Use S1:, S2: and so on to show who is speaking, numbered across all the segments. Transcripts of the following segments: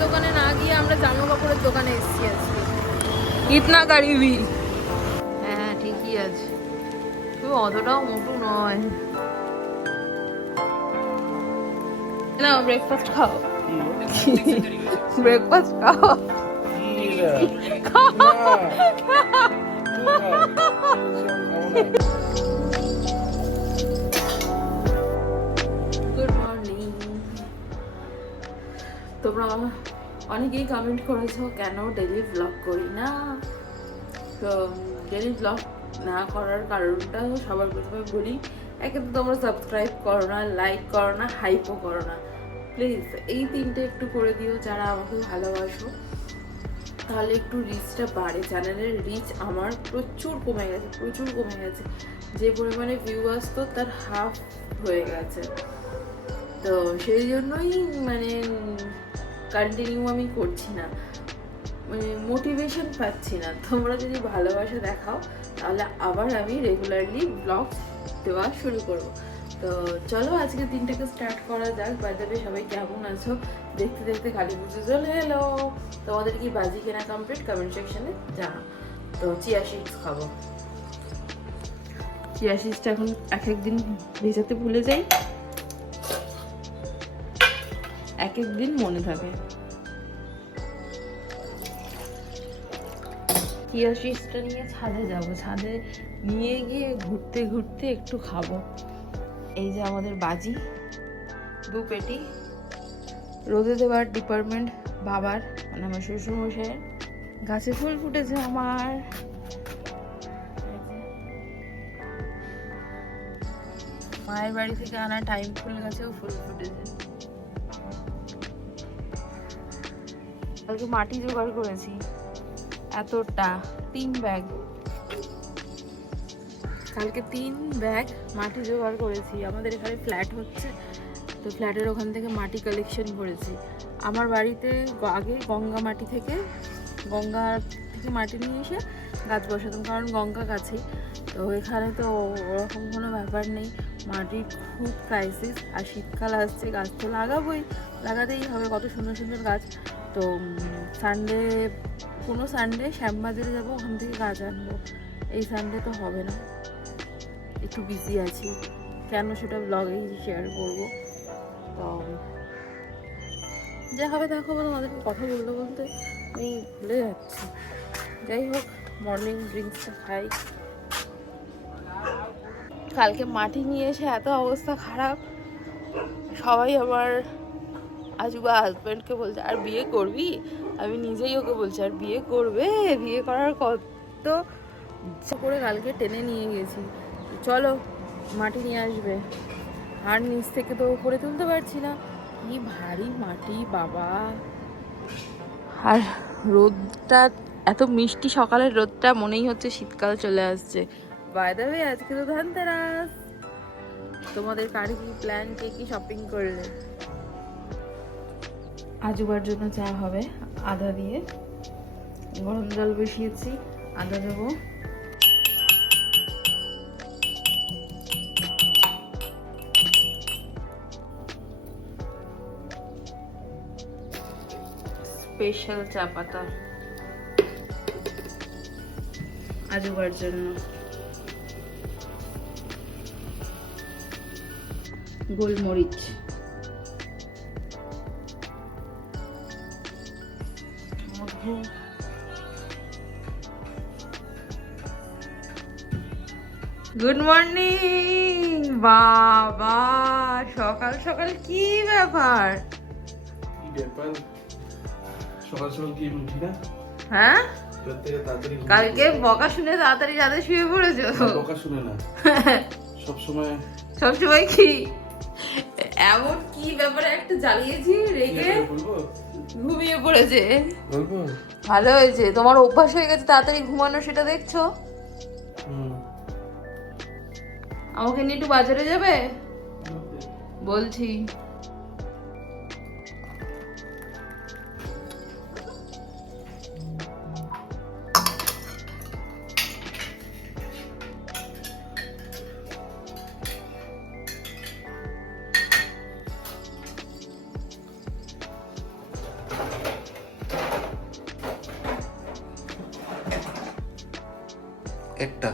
S1: দোকানে না গিয়ে আমরা জামা কাপড়ের দোকানে এসেছি আজকে। ইতনা গরিবি হ্যাঁ ঠিকই আছে। তুই অতটাও মোটু নয়। না ব্রেকফাস্ট খাও। ব্রেকফাস্ট খাও। গুড তোমরা অনেকেই কমেন্ট করেছ, কেন ডেলি ব্লগ করি না? তো ডেলি ব্লগ না করার কারণটা সবার প্রথমে বলি, একে তো তোমরা সাবস্ক্রাইব করো না লাইক করো না হাইপও করো না। প্লিজ এই তিনটে একটু করে দিও যারা আমাকে ভালোবাসো। তাহলে একটু রিচটা বাড়ে। চ্যানেলের রিচ আমার প্রচুর কমে গেছে, প্রচুর কমে গেছে। যে পরিমাণে ভিউ আসতো তার হাফ হয়ে গেছে। তো সেই জন্যই মানে কন্টিনিউ আমি করছি না। মানে মোটিভেশন পাচ্ছি না। তোমরা যদি ভালোবাসা দেখাও, তাহলে আবার আমি রেগুলারলি ব্লগ দেওয়া শুরু করব। তো চলো আজকে দিনটাকে স্টার্ট করা যাক। বাজারে সবাই কেমন আছো? দেখতে দেখতে কালী পুজো চলে এলো। তোমাদের কি বাজি কেনা কমপ্লিট কমেন্ট সেকশনে জানা তো চিয়া সিডস খাব। চিয়া এখন এক একদিন ভেজাতে ভুলে যাই। এক এক দিন মনে থাকে। চিয়া নিয়ে ছাদে যাব? ছাদে নিয়ে গিয়ে ঘুরতে ঘুরতে একটু খাব। এই যে আমাদের বাজি, দু পেটি। রোদে দেওয়ার ডিপার্টমেন্ট বাবার মানে আমার শ্বশুরমশাইয়ের। গাছে ফুল ফুটেছে আমার। মায়ের বাড়ি থেকে আনা টাইম ফুল গাছেও ফুল ফুটেছে। কালকে মাটি জোগাড় করেছি। এতটা, তিন ব্যাগ। কালকে তিন ব্যাগ মাটি জোগাড় করেছি। আমাদের এখানে ফ্ল্যাট হচ্ছে, তো ফ্ল্যাটের ওখান থেকে মাটি কালেকশন করেছি। আমার বাড়িতে আগে গঙ্গা মাটি থেকে, গঙ্গা থেকে মাটি নিয়ে এসে গাছ বসাতাম, কারণ গঙ্গা গাছে। তো এখানে তো ওরকম কোনো ব্যাপার নেই মাটির খুব ক্রাইসিস আর শীতকাল আসছে, গাছ তো লাগাবোই, লাগাতেই হবে। কত সুন্দর সুন্দর গাছ। তো সানডে কোনো সানডে শ্যামবাজারে যাব, ওখান থেকে গাছ আনব। এই সানডে তো হবে না। একটু বিজি আছি। কেন সেটা ব্লগেই শেয়ার করব। তো যা হবে দেখো তোমাদেরকে কথা বলতে বলতে আমি ভুলে যাচ্ছি। যাই হোক মর্নিং ড্রিঙ্কসটা খাই। কালকে মাটি নিয়ে এসে এত অবস্থা খারাপ। সবাই আমার আজুবা হাজব্যান্ডকে বলছে আর বিয়ে করবি? আমি নিজেই ওকে বলছি আর বিয়ে করবে? বিয়ে করার কত ইচ্ছা করে কালকে টেনে নিয়ে গেছি। চলো মাটি নিয়ে আসবে। আর নিচ থেকে তো উপরে তুলতে পারছি না। কি ভারী মাটি বাবা। আর রোদটা এত মিষ্টি সকালের রোদটা মনেই হচ্ছে শীতকাল চলে আসছে। বাই দ্য ওয়ে আজকে তো ধনতেরাস। তোমাদের কার কি প্ল্যান কে কি শপিং করলে? আজুবার জন্য চা হবে, আদা দিয়ে। গরম জল বসিয়েছি, আদা দেবো। স্পেশাল চা পাতা। আজুবার জন্য। গোলমরিচ। গুড মর্নিং বাবা। সকাল সকাল কি ব্যাপার?
S2: সকাল সকাল কি না?
S1: হ্যাঁ? কালকে বকা শুনে তাড়াতাড়ি যাতে শুয়ে পড়েছো।
S2: বকা শুনে না। সব সময়
S1: সবসময় কি? এমন কি ব্যাপারে একটা জ্বালিয়েছি রেগে ঘুমিয়ে পড়েছে। ভালো হয়েছে। তোমার অভ্যাস হয়ে গেছে তাড়াতাড়ি ঘুমানো সেটা দেখছ? আমাকে নিয়ে একটু বাজারে যাবে? বলছি।
S2: একটা।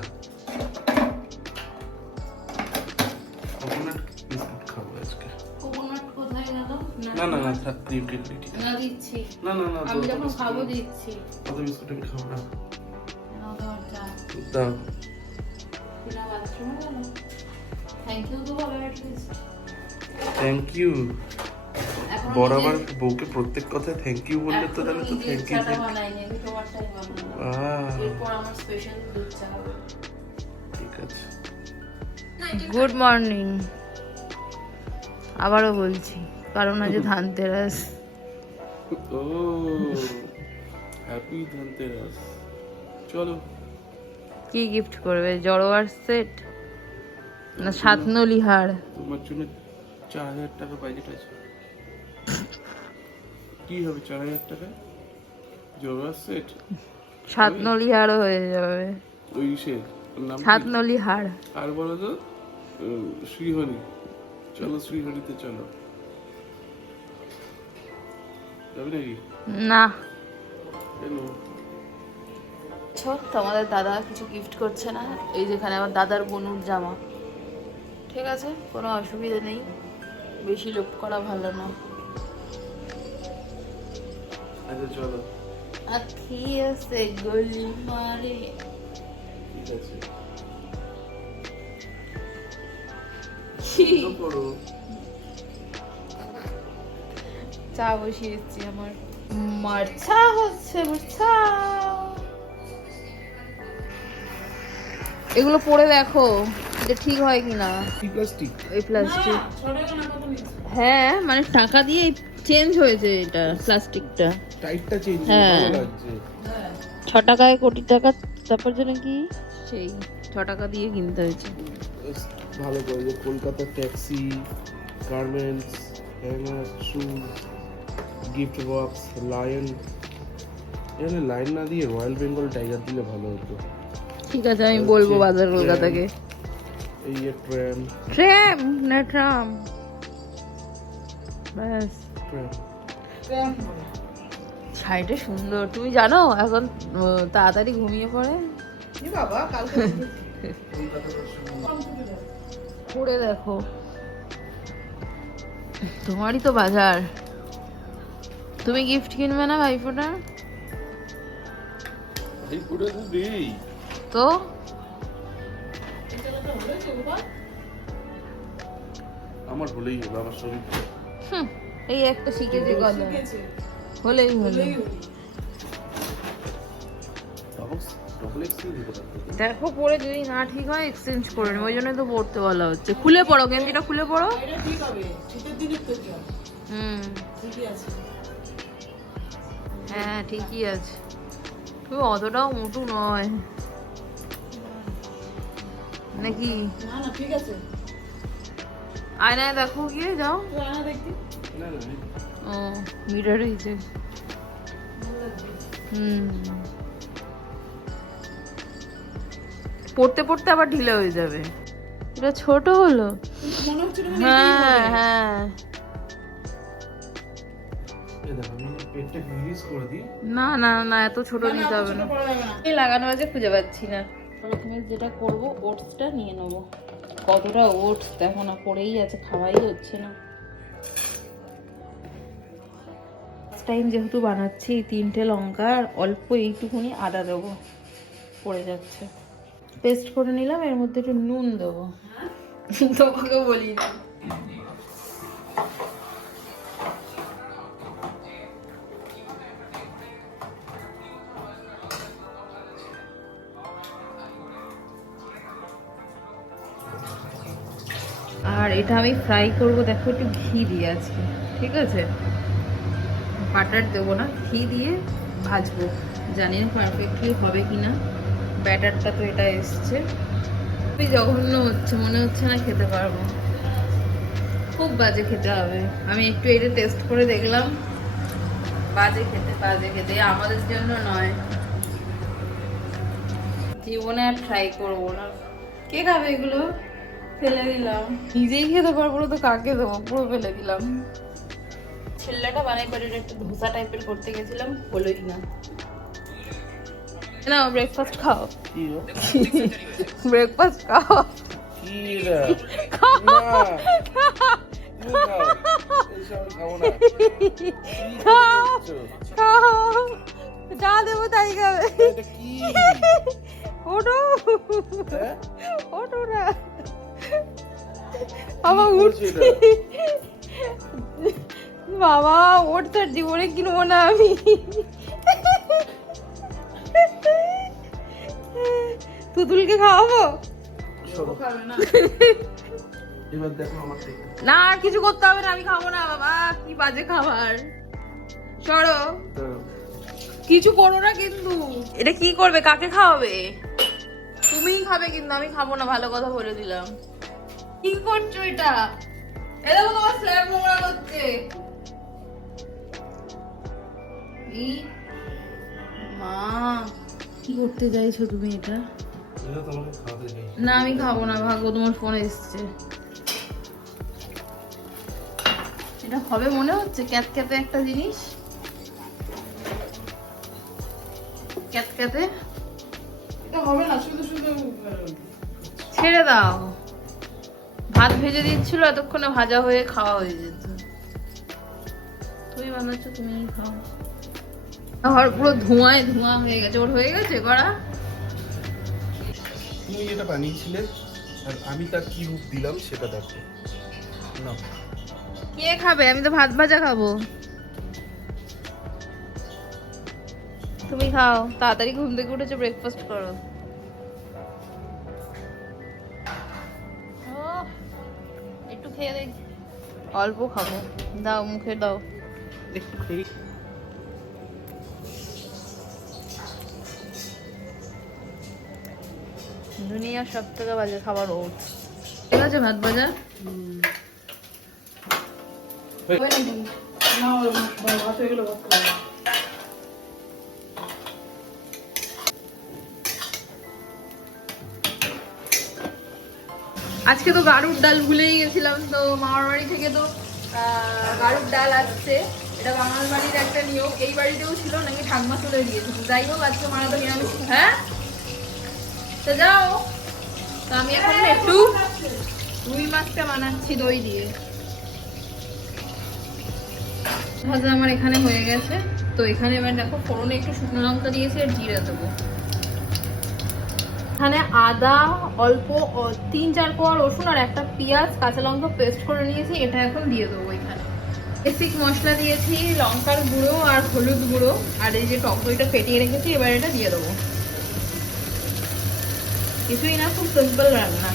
S2: না না না থাক ক্রিম কেক দিই
S1: না দিচ্ছি।
S2: না না না
S1: আমি যখন
S2: বিস্কুট
S1: খাব দিচ্ছি।
S2: অত বিস্কুট আমি খাব না।
S1: না
S2: দাও।
S1: বিনা বাথরুমে গেল থ্যাংক ইউ তো বলো অ্যাটলিস্ট
S2: থ্যাংক ইউ
S1: এখন
S2: বরাবর বউকে প্রত্যেক কথায় থ্যাংক ইউ বললে তো তাহলে তো থ্যাংক ইউ ঠিক আছে।
S1: গুড মর্নিং আবারও বলছি। কারণ আজ ধানতেরাস।
S2: ও হ্যাপি ধানতেরাস। চলো।
S1: কি গিফট করবে? জড়োয়ার সেট না সাতনলি হার
S2: তোমার জন্য চার হাজার টাকা বাজেট আছে। কি হবে চার হাজার টাকা? জোড়া সেট
S1: সাতনলি হারও হয়ে যাবে।
S2: ওই সে
S1: সাতনলি হার
S2: আর বলো তো শ্রীহরি। চলো শ্রীহরিতে চলো।
S1: না। তোমাদের দাদা কিছু গিফট করছে না? এই যেখানে আমার দাদার বনুর জামা। ঠিক আছে? কোনো অসুবিধা নেই। বেশি লোভ করা ভালো না।
S2: আচ্ছা চলো।
S1: আখি আছে গলি মারে।
S2: ঠিক আছে।
S1: চা বসিয়েছি আমার। মারছা হচ্ছে মারছা এগুলো পরে দেখো যে ঠিক হয় কিনা।
S2: প্লাস্টিক
S1: এই প্লাস্টিক হ্যাঁ মানে টাকা দিয়ে চেঞ্জ হয়েছে এটা প্লাস্টিকটা
S2: টাইটটা চেঞ্জ
S1: হ্যাঁ। ছ টাকায় কোটি টাকা তারপর জন্য কি? সেই ছ টাকা দিয়ে কিনতে হয়েছে।
S2: বেশ ভালো করে যে কলকাতার taxi garments hanger shoes gift box lion এখানে লাইন না দিয়ে রয়্যাল বেঙ্গল টাইগার দিলে ভালো হতো।
S1: ঠিক আছে আমি বলব বাজার কলকাতাকে
S2: এই যে ট্রেন
S1: ট্রাম না ট্রাম ব্যাস।
S2: ট্রেন
S1: শাড়িটা সুন্দর। তুমি জানো এখন তাড়াতাড়ি ঘুমিয়ে পড়ে। বাবা পড়ে দেখো তোমারই তো বাজার তুমি গিফট কিনবে না ভাইফোটা?
S2: ভাই পুরো তো নেই
S1: তো?
S2: আমার হলেই হলো আমার শরীর
S1: হুম, এই একটা শিখেছি কথা হলেই হলো। দেখো পরে যদি না ঠিক হয় এক্সচেঞ্জ করে নেব। ওই জন্য তো পড়তে বলা হচ্ছে। খুলে পড়ো গেঞ্জিটা খুলে পড়ো। হুম। হ্যাঁ ঠিকই আছে। তুমি অতটাও মোটু নয়। নাকি?
S3: না না ঠিক আছে।
S1: আয়নায় দেখো গিয়ে যাও।
S3: তুই আনা দেখবি
S2: না না
S1: ও মিটার হয়েছে হুম। পড়তে পড়তে আবার ঢিলে হয়ে যাবে। এটা ছোট হলো? হ্যাঁ হ্যাঁ।
S2: এই দেখো আমি পেটটা রিলিজ করে দিই।
S1: না না না এত ছোট নিতে হবে না। এই লাগানো আছে খুঁজে পাচ্ছি না। প্রথমে যেটা করব ওটসটা নিয়ে নেব। কতটা ওটস? দেখো না পড়েই আছে খাওয়াই হচ্ছে না। টাইম যেহেতু বানাচ্ছি এই তিনটে লঙ্কা আর অল্প এইটুকুনি আদা দেবো। পড়ে যাচ্ছে। পেস্ট করে নিলাম এর মধ্যে একটু নুন দেবো। তোমাকে বলি না। এটা আমি ফ্রাই করব, দেখো একটু ঘি দিয়ে আজকে, ঠিক আছে? বাটার দেবো না, ঘি দিয়ে ভাজবো। জানি না পারফেক্টলি হবে কি না ব্যাটারটা তো এটা এসছে। খুবই জঘন্য হচ্ছে, মনে হচ্ছে না খেতে পারব। খুব বাজে খেতে হবে। আমি একটু এটা টেস্ট করে দেখলাম, বাজে খেতে বাজে খেতে আমাদের জন্য নয়। জীবনে আর ট্রাই করব না। কে খাবে এগুলো? ফেলে দিলাম। নিজেই খেতে পারব না তো কাকে দেবো? পুরো ফেলে দিলাম। ছেলেটা বানাই করে একটা ধোসা টাইপের করতে গেছিলাম হলোই না? না ব্রেকফাস্ট খাও। ব্রেকফাস্ট খাও। যা দেবো তাই খাবে? ওঠো
S2: হ্যাঁ?
S1: ওঠো না। বাবা উঠছি? বাবা ওঠতে জীবনে কিনবো না আমি। তুতুলকে খাওয়াবো।
S3: না।
S1: আর কিছু করতে হবে না আমি খাব না বাবা কি বাজে খাবার। সরো। কিছু করো না কিন্তু। এটা কি করবে? কাকে খাওয়াবে? তুমিই খাবে কিন্তু আমি খাব না ভালো কথা বলে দিলাম। কি করছ এটা? এটা তোমার স্ল্যাব নোংরা মা কি করতে চাইছো তুমি এটা। না আমি খাব না ভাগ্য তোমার ফোন এসছে। এটা হবে মনে হচ্ছে? ক্যাতক্যাতে একটা জিনিস? ক্যাতক্যাতে
S3: এটা হবে না শুধু শুধু
S1: ছেড়ে দাও। ভাত ভেজে দিচ্ছিল এতক্ষণে ভাজা হয়ে খাওয়া হয়ে যেত। তুমি বানাচ্ছ তুমি খাও। ঘর পুরো ধোঁয়ায় ধোঁয়া হয়ে গেছে ওর হয়ে গেছে করা
S2: তুমি যেটা বানিয়েছিলে আর আমি তার কি রূপ দিলাম সেটা দেখো। না
S1: কে খাবে? আমি তো ভাত ভাজা খাব। তুমি খাও তাড়াতাড়ি ঘুম থেকে উঠেছো ব্রেকফাস্ট করো। খেয়ে দেখি অল্প খাব। দাও মুখে দাও।
S2: একটু খেয়ে
S1: দুনিয়ার সব থেকে বাজে খাবার ওট ঠিক আছে ভাত ভাজা?
S3: না ভাত হয়ে গেলে ভাত
S1: আজকে তো গাড়ুর ডাল ভুলেই গেছিলাম, তো মামার বাড়ি থেকে তো গাড়ুর ডাল আসছে। এটা বাঙাল বাড়ির একটা নিয়ম এই বাড়িতেও ছিল, নাকি ঠাকমা চলে গিয়েছিল। যাই হোক, আজকে মারা তো নিরামিষ হ্যাঁ? তো যাও। তো আমি এখন একটু রুই মাছটা বানাচ্ছি দই দিয়ে। ভাজা আমার এখানে হয়ে গেছে। তো এখানে এবার দেখো ফোড়নে একটু শুকনো লঙ্কা দিয়েছি আর জিরে দেবো। এখানে আদা, অল্প তিন, চার কোয়া রসুন আর একটা পেঁয়াজ, কাঁচা লঙ্কা পেস্ট করে নিয়েছি, এটা এখন দিয়ে দেবো এখানে। বেসিক মশলা দিয়েছি, লঙ্কার গুঁড়ো আর হলুদ গুঁড়ো, আর এই যে টক দইটা ফেটিয়ে রেখেছি, এবার এটা দিয়ে দেবো। কিছুই না, খুব সিম্পল রান্না।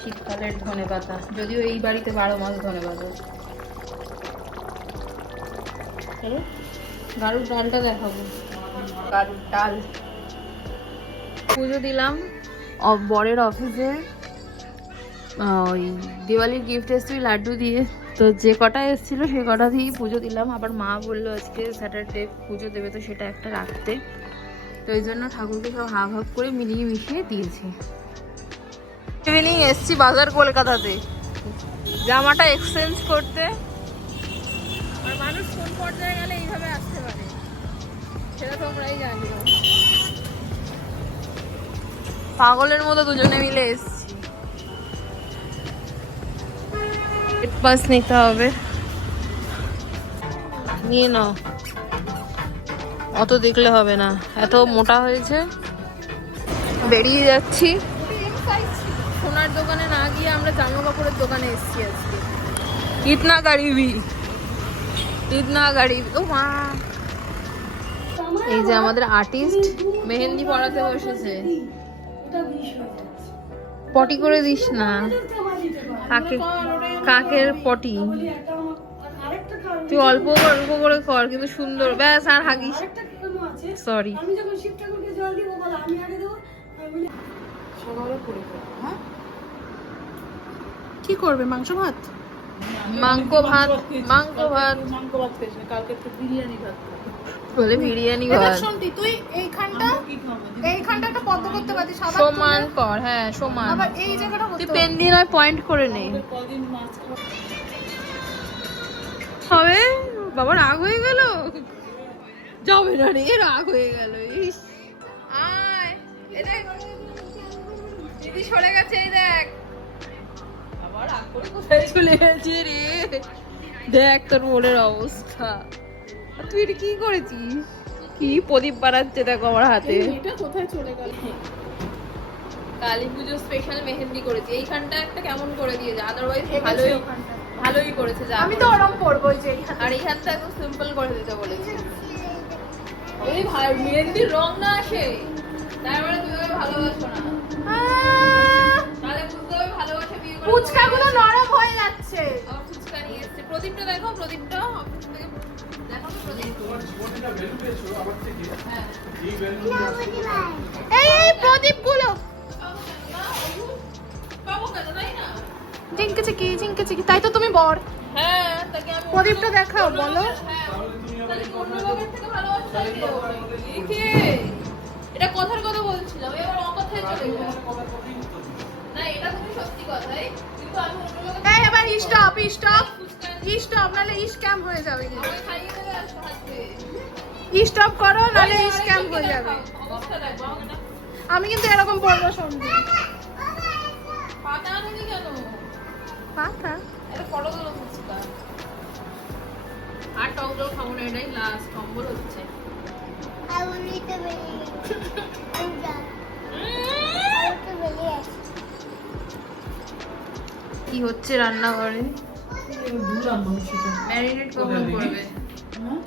S1: শীতকালের ধনে পাতা যদিও এই বাড়িতে বারো মাস ধনে পাতা গাড়ুর ডালটা দেখাবো। গাড়ুর ডাল। পুজো দিলাম। বরের অফিসে ওই দিওয়ালির গিফট এসেছিল লাড্ডু দিয়ে। তো যে কটা এসেছিল সে কটা দিয়েই পুজো দিলাম। আবার মা বলল আজকে স্যাটারডে পুজো দেবে, তো সেটা একটা রাখতে। তো এই জন্য ঠাকুরকে সব হাফ হাফ করে মিলিয়ে মিশিয়ে দিয়েছি। ইভিনিং এসছি বাজার কলকাতাতে। জামাটা এক্সচেঞ্জ করতে। আর মানুষ কোন পর্যায়ে গেলে এইভাবে আসতে পারে? সেটা তোমরাই জানিও পাগলের মতো দুজনে মিলে এসছি। পাস নিতে হবে। নিয়ে নাও। অত দেখলে হবে না। এত মোটা হয়েছে। বেরিয়ে যাচ্ছি। সোনার দোকানে না গিয়ে আমরা জামা কাপড়ের দোকানে এসেছি আজকে। ইতনা গাড়িবি। ইতনা গাড়ি ও মা। এই যে আমাদের আর্টিস্ট মেহেন্দি পড়াতে বসেছে। পটি করে দিস না। কাকে কাকের পটি? তুই অল্প অল্প করে কর কিন্তু সুন্দর। ব্যাস আর হাগিস। সরি
S3: আমি যখন শিব ঠাকুরকে জল দিব বলো আমি আগে দেবো?
S4: সকালে করে হ্যাঁ?
S3: কি করবে মাংস ভাত?
S1: মাংস ভাত মাংস ভাত।
S4: মাংস ভাত না কালকে একটু বিরিয়ানি ভাত
S1: বলে বিরিয়ানি ভাত।
S3: শুনতি তুই এইখানটা এইখানটা একটা পদ্ম করতে পারতিস সবার
S1: সমান কর হ্যাঁ সমান।
S3: আবার এই জায়গাটা
S1: তুই পেন দিয়ে নয় পয়েন্ট করে নে।
S4: কদিন মাছ খাব
S1: হবে? বাবা রাগ হয়ে গেল? যাবে না রে রাগ হয়ে গেল ইস। আয় দেখ। দিদি সরে গেছে এই দেখ। আবার রাগ করে কোথায় চলে গেছে রে? দেখ তোর মনের অবস্থা। আর তুই এটা কি করেছিস? কি প্রদীপ বানাচ্ছে দেখো আমার হাতে।
S4: এটা কোথায় চলে গেল?
S1: কালী পুজো স্পেশাল মেহেন্দি করেছি। এইখানটা একটা কেমন করে দিয়েছে? আদারওয়াইজ ভালোই ভালোই করেছে যা
S3: আমি তো। ওরম ওই যে
S1: আর এইখানটা একদম সিম্পল করে দিতে বলেছি। এই ভাই মেহেন্দির রং না আসে? তারপরে তুমি ওকে ভালোবাসো না। তাহলে বুঝতে হবে ভালোবাসা বিয়ে করে
S3: ফুচকাগুলো নরম হয়ে যাচ্ছে।
S1: ফুচকা নিয়ে এসছে। প্রদীপটা দেখো প্রদীপটা। দেখো প্রদীপ। হ্যাঁ
S3: এই এই প্রদীপগুলো।
S1: পাবো কেন? তাই না?
S3: জিঙ্কে চিকি জিঙ্কে চিকি তাই তো বর।
S1: হ্যাঁ
S3: প্রদীপটা দেখাও বলো।
S1: হ্যাঁ। এটা কথার কথা বলছিলাম এবার অকথায় চলে না এটা তুমি সত্যি কথাই কিন্তু আমি অন্য
S3: এবার স্টপ স্টপ
S1: ফুচকা এনে
S3: স্টপ নালে স্ক্যাম হয়ে যাবে স্টপ করো নালে স্ক্যাম হয়ে যাবে। আমি কিন্তু এরকম বলব শুনবি।
S1: পাতা? এটাই লাস্ট কম্বল হচ্ছে। কি হচ্ছে রান্নাঘরে? ম্যারিনেট কখন করবে?
S4: হ্যাঁ?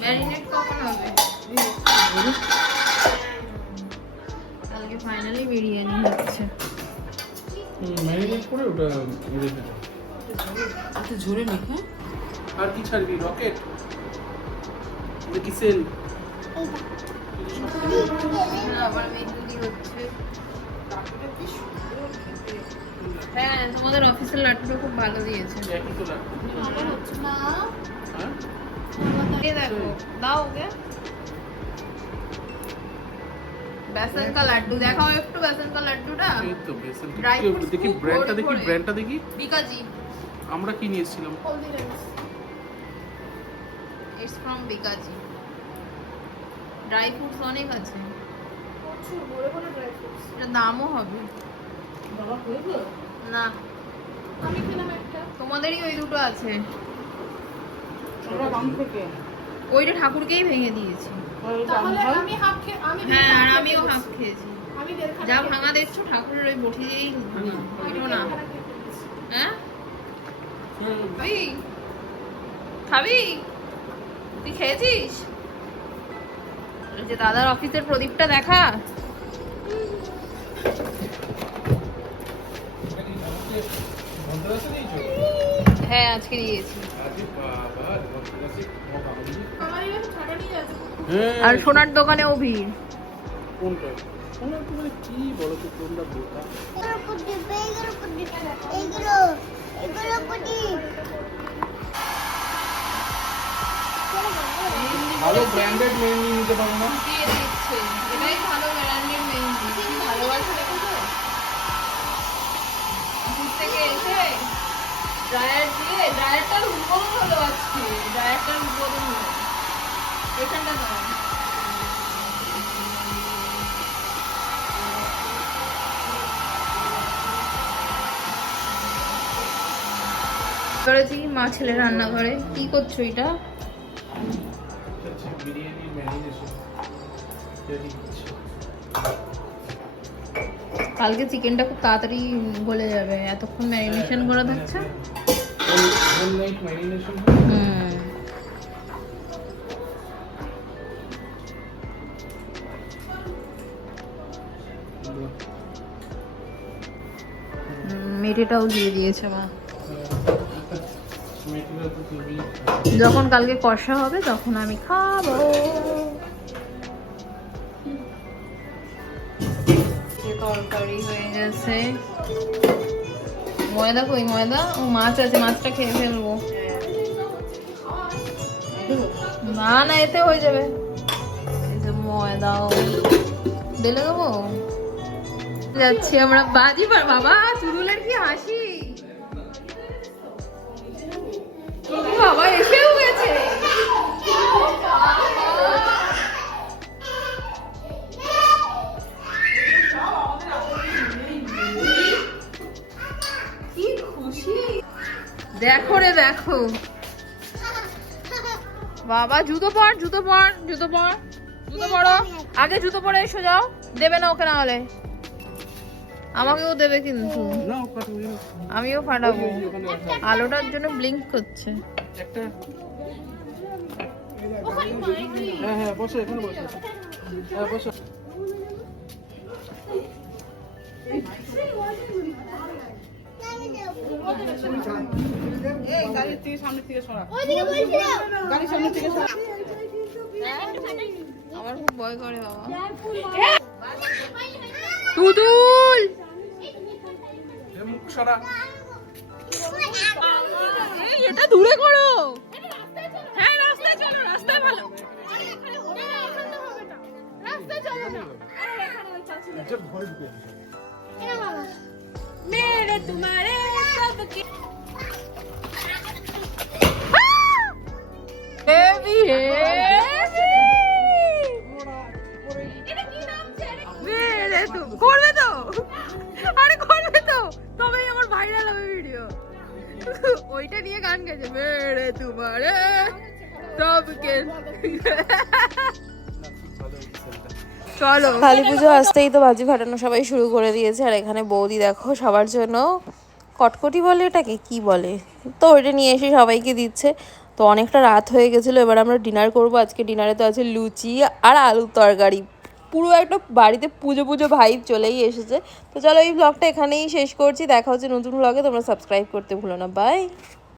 S1: ম্যারিনেট কখন হবে? কালকে ফাইনালি বিরিয়ানি হচ্ছে।
S2: ম্যারিনেট করে ওটা দাও।
S4: একটু ঝরে নিক হ্যাঁ
S2: আর কি ছাড়বি? রকেট? নাকি সেল?
S1: আবার মেহেন্দি হচ্ছে। হ্যাঁ তোমাদের অফিসের লাড্ডুটা খুব ভালো দিয়েছে।
S2: একই তো লাগবে হ্যাঁ?
S1: দেখো দাও ওকে। বেসন দেখাও একটু বেসন
S2: এই তো বেসন দেখি ব্র্যান্ডটা দেখি? ব্র্যান্ডটা দেখি?
S1: বিকাজি
S2: আমরা কি নিয়ে এসেছিলাম
S1: it's from Bikaji dry fruits অনেক আছে। এটা দামও হবে।
S4: বাবা কইবো
S1: না। তোমাদেরই ওই দুটো আছে।
S4: আমরা বাম থেকে।
S1: ওইটা ঠাকুরকেই ভেঙে দিয়েছি।
S3: তাহলে আমি হাফ খেয়ে আমি
S1: হ্যাঁ আর আমিও হাফ খেয়েছি।
S3: আমি
S1: যা ভাঙা দেখছ ঠাকুরের ওই বটি দিয়েই ভাঙা ওইটাও না। হ্যাঁ? খাবি খাবি তুই খেয়েছিস? এই যে দাদার অফিসের প্রদীপটা দেখা। হ্যাঁ আজকে দিয়েছি আর সোনার দোকানেও ভিড়।
S2: কোনটা? তুমি কি বলো তো তোমরা বোকা ভালো ব্র্যান্ডেড মেনু নিতে পারো না?
S1: দিয়ে দিচ্ছে এটাই ভালো ব্র্যান্ডের মেহেন্দি কি ভালোবাসা দেখেছ অফিস থেকে এসে ড্রায়ার দিয়ে ড্রায়ারটার উদ্বোধন হলো আজকে। ড্রায়ারটার উদ্বোধন হলো। এখানটা দাও করেছি মা ছেলে রান্না রান্নাঘরে। কি করছ এটা? কালকে চিকেনটা খুব তাড়াতাড়ি গলে যাবে। এতক্ষণ ম্যারিনেশন করা থাকছে মেথিটাও দিয়ে দিয়েছে মা। যখন কালকে কষা হবে, তখন আমি খাব। তরকারি হয়ে গেছে। ময়দা কই? ময়দা? ও, মাছ আছে, মাছটা খেয়ে ফেলব। না না, এতে হয়ে যাবে। ময়দাও। ঢেলে দেবো? যাচ্ছি আমরা বাজি পার বাবা, চুরুলের কি হাসি? বাবা, এসেও গেছে। দেখো রে, দেখো। বাবা, জুতো পর জুতো পর জুতো পর, জুতো পরো। আগে জুতো পরে এসো, যাও। দেবে না ওকে না হলে আমাকেও দেবে কিন্তু। আমিও ফাটাবো। আলোটার জন্য ব্লিঙ্ক করছে।
S5: হ্যাঁ হ্যাঁ বসো, এখানে বসো। হ্যাঁ বসো।
S1: আমার খুব ভয় করে বাবা তুদুল
S5: মুখ সারা
S1: এটা দূরে করো হ্যাঁ রাস্তায় চলো রাস্তায় ভালো সবকে হেভি মেরে তো করবে তো আরে করবে তো তবেই আমার ভাইরাল হবে ভিডিও ওইটা নিয়ে গান গেছে। মেরে তোমারে সবকে চলো।
S6: কালী পুজো আসতেই তো বাজি ফাটানো সবাই শুরু করে দিয়েছে, আর এখানে বৌদি দেখো, সবার জন্য কটকটি বলে এটাকে, কি বলে? তো ওইটা নিয়ে এসে সবাইকে দিচ্ছে। তো অনেকটা রাত হয়ে গেছিল, এবার আমরা ডিনার করব। আজকে ডিনারে তো আছে লুচি আর আলুর তরকারি। পুরো একটা বাড়িতে পুজো পুজো ভাইব চলেই এসেছে। তো চলো এই ব্লগটা এখানেই শেষ করছি। দেখা হচ্ছে নতুন ব্লগে তোমরা সাবস্ক্রাইব করতে ভুলো না। বাই